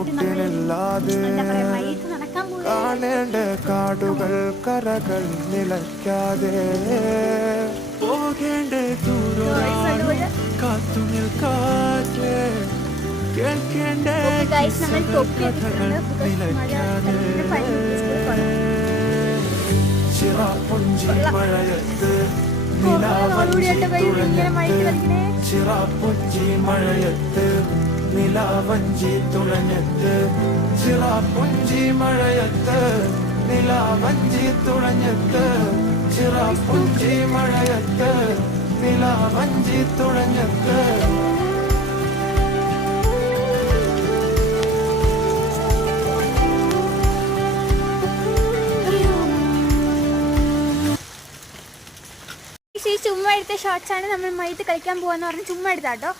ഒട്ടിനില്ലാതെ കാണേണ്ട കാടുകൾ കരകൾ നിലയ്ക്കാതെ പോകേണ്ട ദൂരം കാത്തു നിൽക്കാതെ കേൾക്കേണ്ട കഥകൾ നിലയ്ക്കാതെ ചിറാപ്പുഞ്ചി മഴയത്ത് ചിറാപ്പുഞ്ചി മഴയത്ത് നിലാവഞ്ചി തുഴഞ്ഞത്ത് ചിറാപ്പുഞ്ചി മഴയത്ത് നിലാവഞ്ചി തുഴഞ്ഞത്ത് ചിറാപ്പുഞ്ചി മഴയത്ത് നിലാവഞ്ചി തുഴഞ്ഞത്ത് ചുമ്മാ എടുത്ത ഷോർട്സ് ആണ് നമ്മൾ മൈത്ത് കളിക്കാൻ പോവാന്ന് പറഞ്ഞ് ചുമ്മാ എടുത്താട്ടോ.